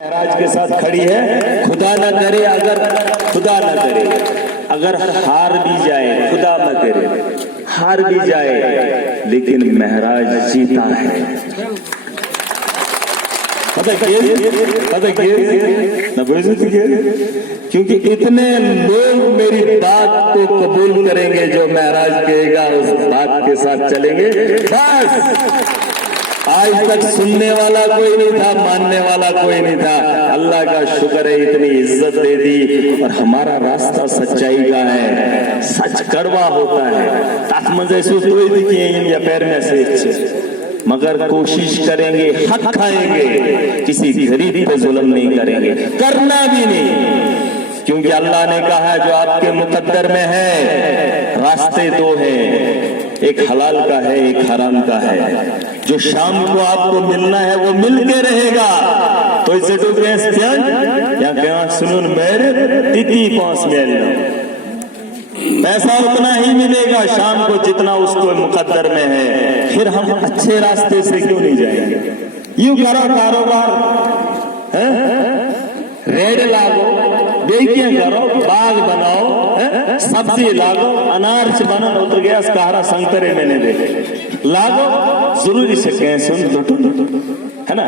महराज के साथ खड़ी है। खुदा न करे अगर हार भी जाए, खुदा न करे हार भी जाए, लेकिन महराज जीता है। क्योंकि इतने लोग मेरी बात को कबूल करेंगे, जो महराज कहेगा उस बात के साथ चलेंगे। बस आज तक सुनने वाला कोई नहीं था, मानने वाला कोई नहीं था। अल्लाह का शुक्र है, इतनी इज्जत दे दी। और हमारा रास्ता सच्चाई का है, सच कड़वा होता है। तक मजे या पैर में से मगर कोशिश करेंगे, हक खाएंगे, किसी गरीब पे जुल्म नहीं करेंगे, करना भी नहीं। क्योंकि अल्लाह ने कहा जो आपके मुकद्दर में है, रास्ते दो हैं, एक हलाल का है, एक हराम का है। जो शाम को आपको मिलना है वो मिल के रहेगा। तो इसे सुन मेरे तिथि पास में पैसा उतना ही मिलेगा शाम को जितना उसको मुकद्दर में है। फिर हम अच्छे रास्ते से क्यों नहीं जाएंगे? यूं करो कारोबार, रेड लागो, बेकियां करो, बाग बनाओ, सब्जी लागो, अनार से बना उतर गया सहारा संतरे मैंने दे लागो, जरूरी से कहें सुन है ना,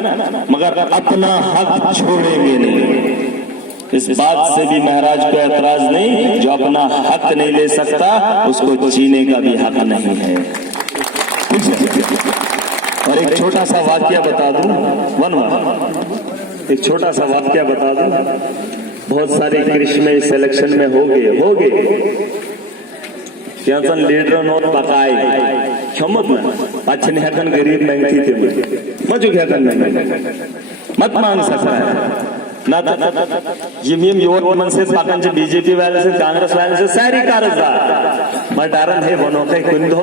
मगर अपना हक छोड़ेंगे नहीं। इस बात से भी महराज को एतराज नहीं, जो अपना हक नहीं ले सकता उसको जीने का भी हक नहीं है। और एक छोटा सा वाक्य बता दूं, एक छोटा सा वाक्य बता दूं। बहुत सारे कृष्ण इस इलेक्शन में हो गए क्या लीडर नोट पकाए क्षमत में अच्छे हकन गरीब महंगी थे मजू मत मांग सकता है ना योट मन से पाकन से बीजेपी वाले से कांग्रेस वाले से सारी कारजदार मडारन है बनो के कुंदो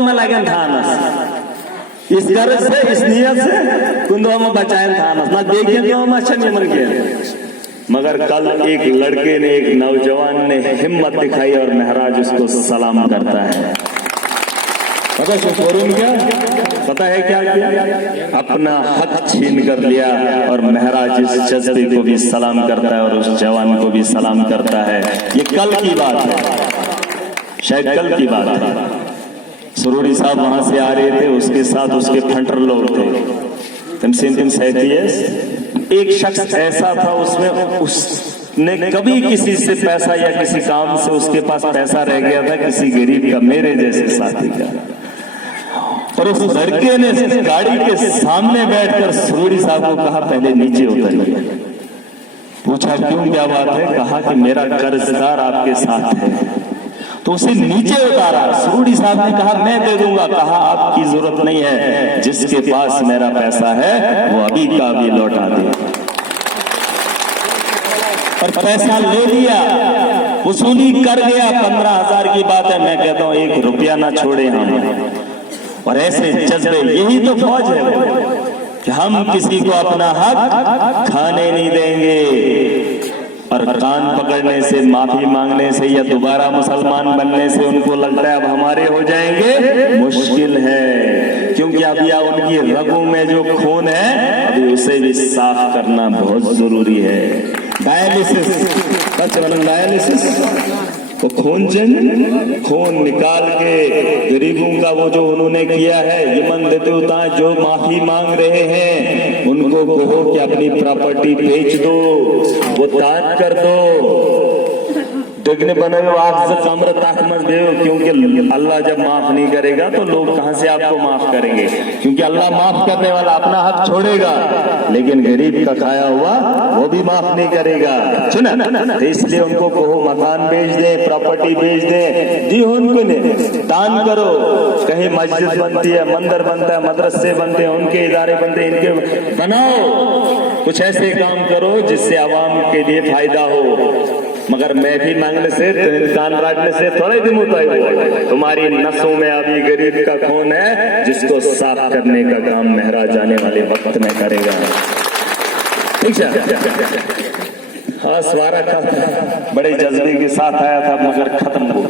में लागन थानस। इस गर्ज से, इस नियत से कुंदो में बचाए थानस ना देखिए क्यों हम अच्छा नहीं मन गया। मगर कल एक लड़के ने, एक नौजवान ने हिम्मत दिखाई और महराज उसको सलाम करता है। पता है क्या किया? अपना हक छीन कर लिया और महराज इस जज्बे को भी सलाम करता है और उस जवान को भी सलाम करता है। ये कल की बात है, शायद कल की बात है। सुरूरी साहब वहां से आ रहे थे, उसके साथ उसके फंटर लोग थे। एक शख्स ऐसा था, उसमें उसने कभी किसी से पैसा या किसी काम से उसके पास पैसा रह गया था, किसी गरीब का, मेरे जैसे साथी का। और उस लड़के ने गाड़ी के सामने बैठकर सुरूरी साहब को कहा पहले नीचे उतरिए। पूछा क्यों, क्या बात है? कहा कि मेरा कर्जदार आपके साथ है। तो उसे नीचे उतारा। सुरूरी साहब ने कहा मैं दे दूंगा। कहा आपकी जरूरत नहीं है, जिसके पास मेरा पैसा है वो अभी का अभी लौटा दे। और पैसा ले लिया, वसूली कर गया। 15,000 की बात है, मैं कहता हूं 1 रुपया ना छोड़े हम। और ऐसे जज्बे, यही तो फौज है कि हम किसी को अपना हक खाने नहीं देंगे। और कान पकड़ने से, माफी मांगने से या दोबारा मुसलमान बनने से उनको लगता है अब हमारे हो जाएंगे, मुश्किल है। क्योंकि अभी उनकी रगों में जो खून है अभी उसे भी साफ करना बहुत जरूरी है। डायलिसिस तो खून निकाल के गरीबों का वो जो उन्होंने किया है, ये मन देते होता है। जो माफी मांग रहे हैं उनको कहो कि अपनी प्रॉपर्टी बेच दो, वो दान कर दो, देखने बने आग से कमर ताक मत दे। क्योंकि अल्लाह जब माफ नहीं करेगा तो लोग कहां से आपको माफ करेंगे? क्योंकि अल्लाह माफ करने वाला अपना हक छोड़ेगा, लेकिन गरीब का खाया हुआ वो भी माफ नहीं करेगा। सुना? तो इसलिए उनको कहो मकान बेच दे, प्रॉपर्टी बेच दे, दी उनको ने दान करो। कहीं मस्जिद बनती है, मंदिर बनता है, मदरसे बनते हैं, उनके इदारे बनते हैं, इनके बनाओ। कुछ ऐसे काम करो जिससे आवाम के लिए फायदा हो। मगर मैं भी मांगने से, कान राटने से थोड़े दिन होता है। तुम्हारी नसों में अभी गरीब का खून है, जिसको साफ करने का काम महराज आने वाले वक्त में करेगा। ठीक है? हाँ, सवारा का बड़े जज्बे के साथ आया था, मगर खत्म हो।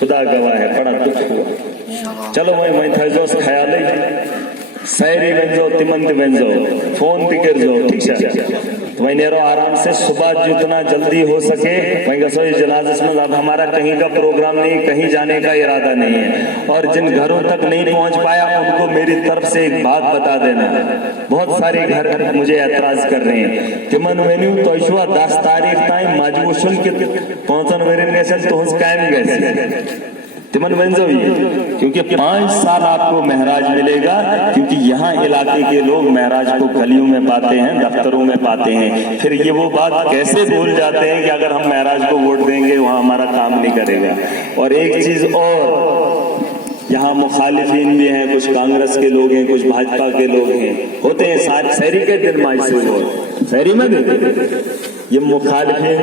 खुदा गवाह है, बड़ा दुख हुआ। चलो मैं था जो ख्याल सैरी वेंजो तिमंत वेंजो फोन पिकर जो ठीक है वही नेरो आराम से सुबह जितना जल्दी हो सके वहीं गसो जनाज़ में अब हमारा कहीं का प्रोग्राम नहीं, कहीं जाने का इरादा नहीं है। और जिन घरों तक नहीं पहुंच पाया उनको मेरी तरफ से एक बात बता देना। बहुत सारे घर मुझे ऐतराज कर रहे हैं कि मन वेन्यू तो 10 तारीख ताई मजबूशन के पहुंचन वेरे नेशन तो कायम गए तिमन वेंजो क्योंकि 5 साल आपको महराज मिलेगा, क्योंकि यहाँ इलाके के लोग महराज को गलियों में पाते हैं, दफ्तरों में पाते हैं। फिर ये वो बात कैसे भूल जाते हैं कि अगर हम महराज को वोट देंगे वहाँ हमारा काम नहीं करेगा। और एक चीज और, यहाँ मुखालिफिन भी हैं, कुछ कांग्रेस के लोग हैं, कुछ भाजपा के लोग हैं, होते हैं शहरी के दिन माई से शहरी में ये मुखालिफिन